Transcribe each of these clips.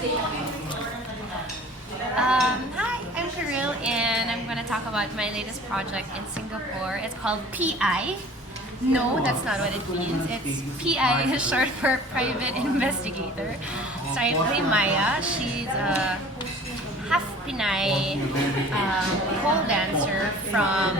Hi, I'm Karylle, and I'm going to talk about my latest project in Singapore. It's called PI. No, that's not what it means. It's PI is short for Private Investigator. So I play Maya. She's a half Pinay pole dancer from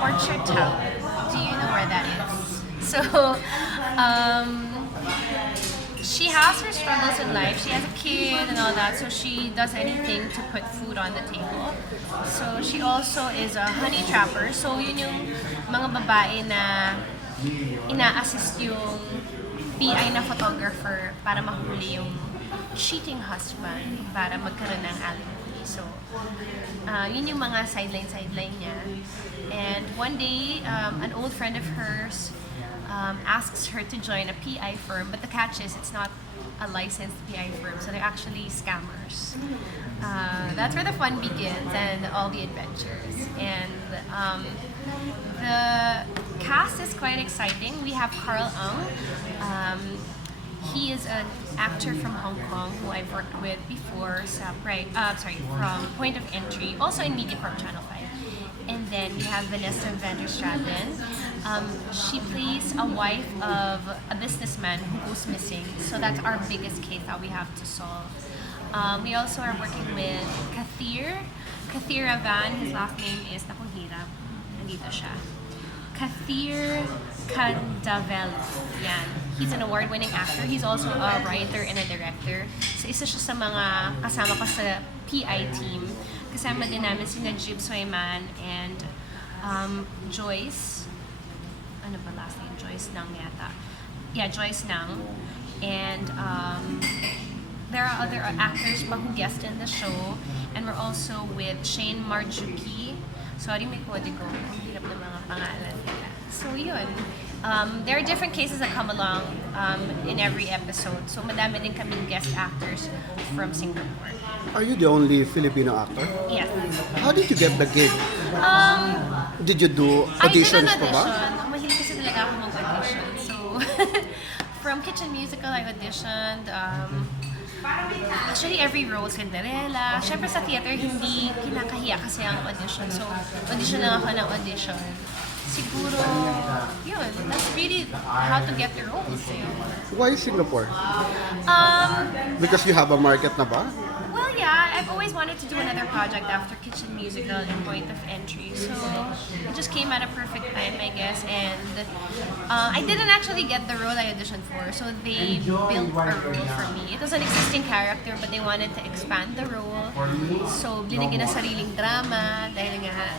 Orchard Town. Do you know where that is? So, um, she has her struggles in life. She has a kid and all that, so she does anything to put food on the table. So she also is a honey trapper. So yun yung mga babae na ina-assist yung PI na photographer para mahuli yung cheating husband para magkaroon ng alimony. So yun yung mga sideline niya. And one day, an old friend of hers asks her to join a PI firm, but the catch is it's not a licensed PI firm, so they're actually scammers. That's where the fun begins and all the adventures. And the cast is quite exciting. We have Karylle. He is an actor from Hong Kong who I've worked with before, from Point of Entry, also in MediaCorp Channel 5. And then we have Vanessa van der Straten. She plays a wife of a businessman who goes missing. So that's our biggest case that we have to solve. We also are working with Kathir Van. His last name is Nakuhira. Nandito siya. Kathir Kandavelo. Yan. He's an award-winning actor. He's also a writer and a director. So isa siya sa mga kasama ko sa PI team. Kasama din namin si Najib Soyman and Joyce. Ano ba last name? Joyce Nang yata. Yeah, Joyce Nang. And there are other actors pa who guest in the show. And we're also with Shane Marjuki. Sorry, may kodigo. Ang hirap ng mga pangalan nila. So yun. There are different cases that come along in every episode. So madami din kaming guest actors from Singapore. Are you the only Filipino actor? Yes. How did you get the gig? Did you do I did auditions an pa ba? audition. Mahilig kasi talaga ako mag-audition. So, from Kitchen Musical, I auditioned. Actually, every role, Cinderella. Siyempre sa theater, hindi kinakahiya kasi ang audition. So, audition lang ako ng audition. Siguro, yun. That's really how to get the roles. Why Singapore? Because you have a market na ba? Well, yeah, I've always wanted to do another project after Kitchen Musical and Point of Entry. So it just came at a perfect time, I guess. And I didn't actually get the role I auditioned for. So they built a role for me. It was an existing character, but they wanted to expand the role. So binigyan na sariling drama dahil nga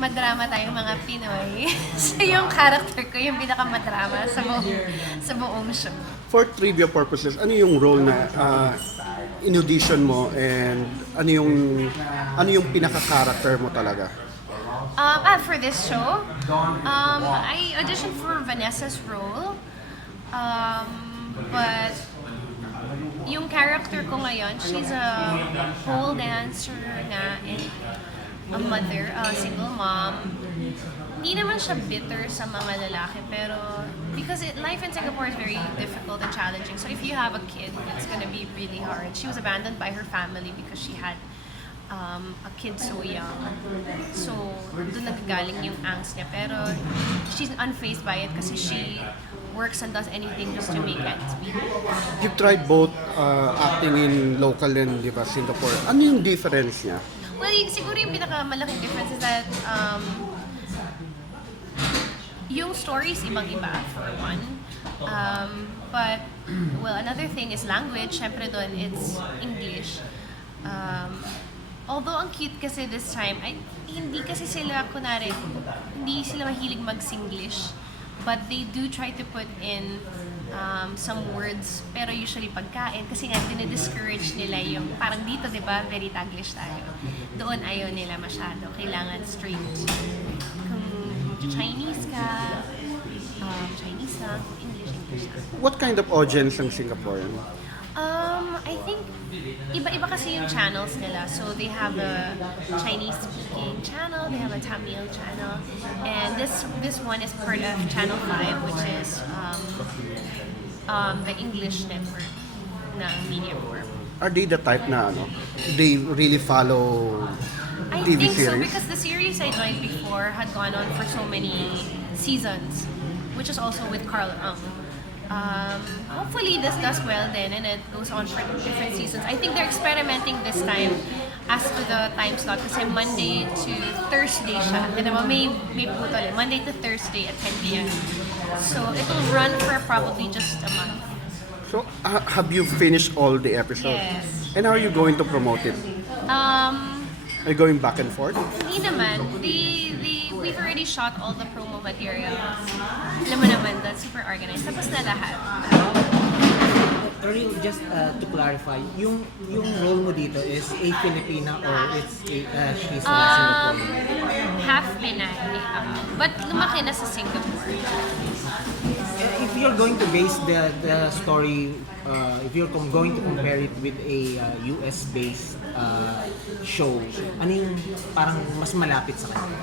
madrama tayong mga Pinoy. So yung character ko yung pinakamadrama sa buong show. For trivia purposes, ano yung role na in-audition mo and ano yung pinaka-character mo talaga? For this show, I auditioned for Vanessa's role. But yung character ko ngayon, she's a pole dancer na and a mother, a single mom. Hindi naman siya bitter sa mga lalaki, pero because life in Singapore is very difficult and challenging. So if you have a kid, it's gonna be really hard. She was abandoned by her family because she had a kid so young. So doon nagagaling yung angst niya. Pero she's unfazed by it kasi she works and does anything just to make ends meet. You've tried both acting in local and Singapore. Ano yung difference niya? Well, siguro yung pinakamalaking difference is that yung stories ibang-iba for one. But, well, another thing is language. Siyempre doon, it's English. Although ang cute kasi this time, hindi kasi sila, kunwari, hindi sila mahilig mag-Singlish. But they do try to put in some words, pero usually pagkain, kasi nga dinidiscourage nila yung, parang dito, di ba, very Taglish tayo. Doon ayaw nila masyado, kailangan straight. Kung Chinese ka, Chinese lang, English lang. What kind of audience ang Singaporean? I think iba-iba kasi yung channels nila. So they have a Chinese-speaking channel, they have a Tamil channel, and this one is part of Channel 5, which is the English network ng MediaCorp. are they the type na ano, they really follow I TV think so series? because the series I joined before had gone on for so many seasons, which is also with Carl Ang. Hopefully this does well then and it goes on for different seasons. I think they're experimenting this time as to the time slot kasi Monday to Thursday siya. Di ba? May putol eh. Monday to Thursday at 10 p.m. So it will run for probably just a month. So, have you finished all the episodes? Yes. And how are you going to promote it? Are you going back and forth? Hindi naman. We've already shot all the promo materials. Alam mo naman, that's super organized. Tapos na lahat. Karylle, just to clarify, yung role mo dito is a Filipina or she's a Singaporean? Half Pinay. But lumaki na sa Singapore. If you're going to base the story, if you're going to compare it with a US-based show, ano yung parang mas malapit sa kanya?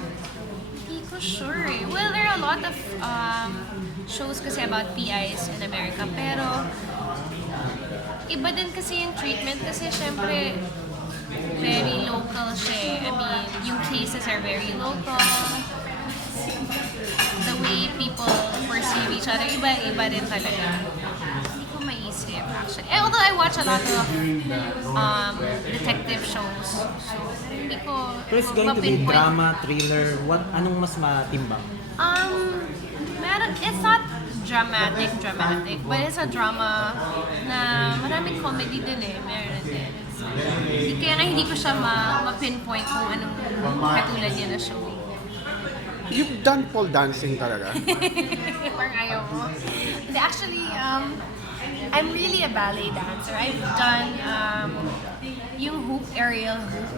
Hindi ko sure eh. Well, there are a lot of shows kasi about PIs in America. Pero iba din kasi yung treatment kasi syempre very local siya eh. I mean, yung cases are very local. The way people perceive each other, iba rin talaga. Hindi ko maisip actually. Although I watch a lot of detective shows. So, hindi ko So it's going to be ma-pinpoint. drama, thriller, anong mas matimbang? It's not dramatic, but it's a drama na maraming comedy din eh. Meron din. So, kaya nga hindi ko siya ma-pinpoint kung anong katulad niya na show. You've done pole dancing talaga. Parang ayaw mo. Hindi, actually, I'm really a ballet dancer. I've done yung hoop, aerial hoop.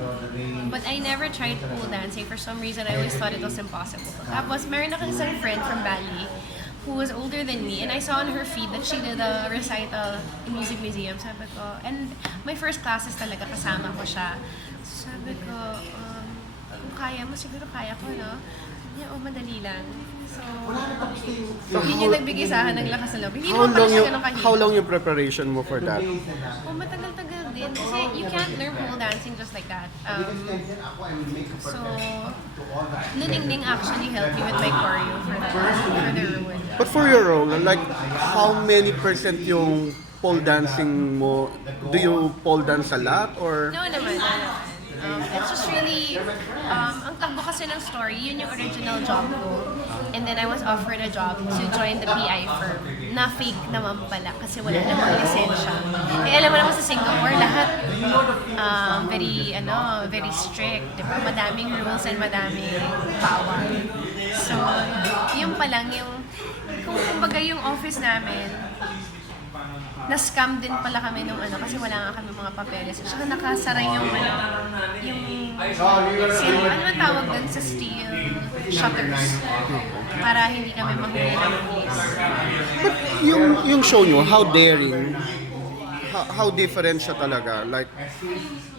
But I never tried pole dancing. For some reason, I always thought it was impossible. Tapos, meron ako isang friend from Bali who was older than me, and I saw on her feed that she did a recital in Music Museum. Sabi ko, and my first classes talaga, kasama ko siya. Sabi ko, kung kaya mo, siguro kaya ko, no? Yeah, madali lang. So, yun yung nagbigay sa akin ng lakas ng loob. Hindi mo pala siya ganun kahirap. How long yung preparation mo for that? Matagal-tagal din. Kasi you can't learn pole dancing just like that. So, Luningning actually helped me with my choreo for the ruin. But for your role, like, how many percent yung pole dancing mo? Do you pole dance a lot or? No naman. It's just really, ang takbo kasi ng story, yun yung original job ko. And then I was offered a job to join the PI firm na fake naman pala kasi wala namang lisensya. Eh alam mo naman sa Singapore, lahat very strict, di ba? Madaming rules and madaming bawal. So, yun pa lang yung, kumbaga yung office namin, na-scam din pala kami nung kasi wala nga kami mga papeles. Saka nakasara yung ano man tawag dun sa steel shutters para hindi kami mahuli ng police. But yung show nyo, how daring, how different siya talaga? Like,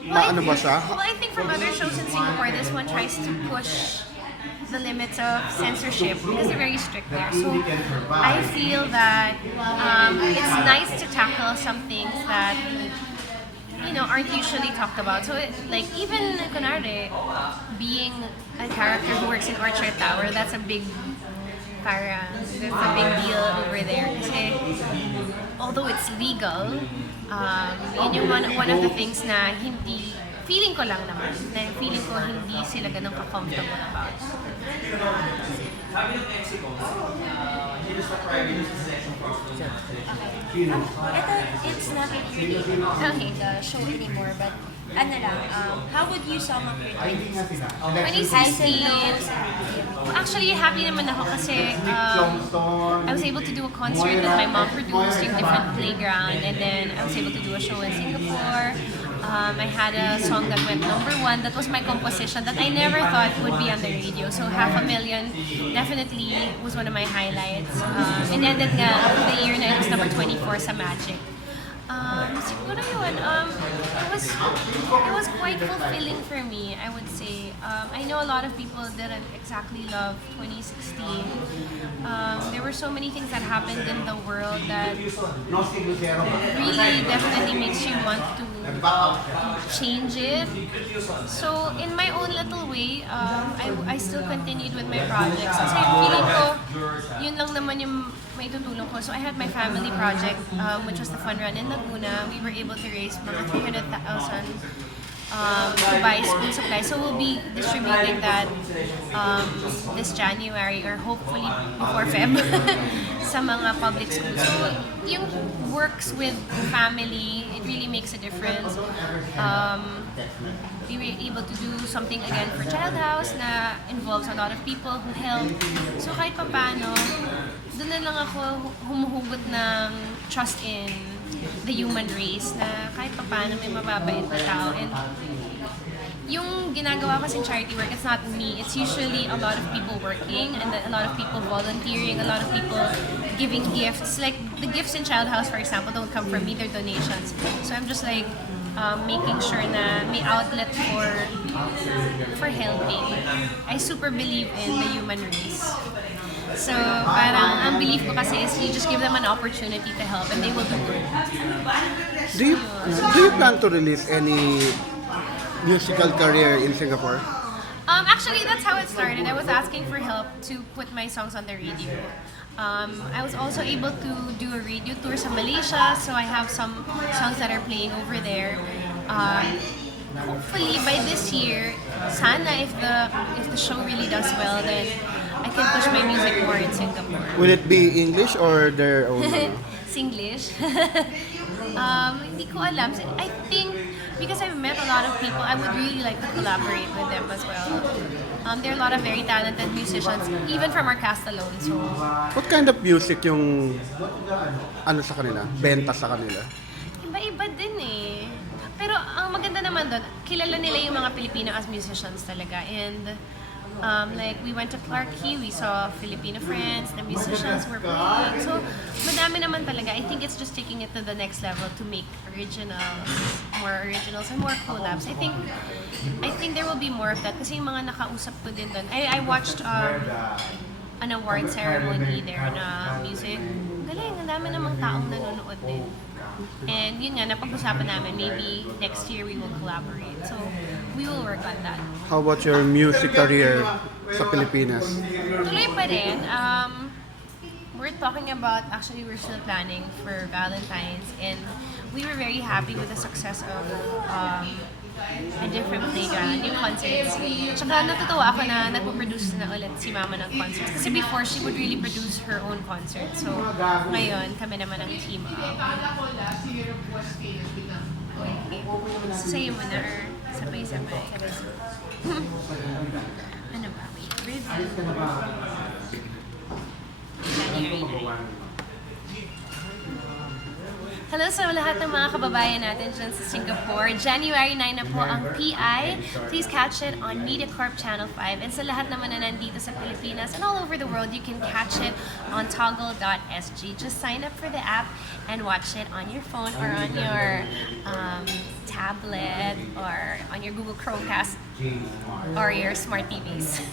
ano ba siya? Well, I think from other shows in Singapore, this one tries to push the limits of censorship because they're very strict there. So I feel that it's nice to tackle some things that aren't usually talked about. So like even kunwari, being a character who works in Orchard Tower, that's a big deal over there. Kasi although it's legal, yun yung one of the things na feeling ko lang naman, na feeling ko hindi sila ganun ka-comfortable about. It's not really the show anymore, but how would you sum up your 2016? 2016, actually happy naman ako kasi I was able to do a concert that my mom produced yung different playground, and then I was able to do a show in Singapore. I had a song that went #1 that was my composition that I never thought would be on the radio. So 500,000 definitely was one of my highlights. And ended nga the year na it was number 24 sa Magic. Siguro yun, it was quite fulfilling for me, I would say. I know a lot of people didn't exactly love 2016. There were so many things that happened in the world that really definitely makes you want to change it. So in my own little way, I still continued with my projects. Kasi feeling ko, yun lang naman yung may tutulong ko. So I had my family project, which was the fun run in Laguna. We were able to raise mga 300,000 to buy school supplies. So we'll be distributing that this January or hopefully before Feb sa mga public schools. So yung works with family, it really makes a difference. We were able to do something again for Child House na involves a lot of people who help. So kahit pa paano, doon na lang ako humuhugot ng trust in the human race na kahit pa paano may mababait na tao. And yung ginagawa ko sa charity work, it's not me. It's usually a lot of people working and a lot of people volunteering, a lot of people giving gifts. Like the gifts in Child House, for example, don't come from me, they're donations. So I'm just like making sure na may outlet for helping. I super believe in the human race. So, parang ang belief ko kasi is you just give them an opportunity to help and they will do it. Do you plan to release any musical career in Singapore? Actually, that's how it started. I was asking for help to put my songs on the radio. I was also able to do a radio tour sa Malaysia, so I have some songs that are playing over there. Hopefully by this year, sana if the show really does well, then I can push my music more in Singapore. Will it be English or their own? Singlish. Hindi ko alam. I think because I've met a lot of people, I would really like to collaborate with them as well. There are a lot of very talented musicians, even from our cast alone. So, What kind of music yung ano sa kanila? Benta sa kanila? iba-iba din eh. Pero ang maganda naman doon, kilala nila yung mga Pilipino as musicians talaga. And like we went to Clark Key, we saw Filipino friends, the musicians were playing. So madami naman talaga. I think it's just taking it to the next level to make more originals and more collabs. I think there will be more of that kasi yung mga nakausap ko din doon. I watched an award ceremony there na music. Galing, ang dami namang taong nanonood din. And yun nga, napag-usapan namin, maybe next year we will collaborate. So, we will work on that. How about your music career sa Pilipinas? Tuloy pa rin. We're talking about, actually we're still planning for Valentine's and we were very happy with the success of a different playground, yung concerts. Tsaka natutuwa ako na nagpo-produce na ulit si Mama ng concerts. Kasi before, she would really produce her own concerts. So, ngayon, kami naman ang team up. Okay. Sasayin mo na or sabay-sabay? Ano ba? Wait. Review. January 9. Hello sa lahat ng mga kababayan natin dyan sa Singapore. January 9 na po ang PI. Please catch it on MediaCorp Channel 5. And sa lahat naman na nandito sa Pilipinas and all over the world, you can catch it on toggle.sg. Just sign up for the app and watch it on your phone or on your tablet or on your Google Chromecast or your smart TVs.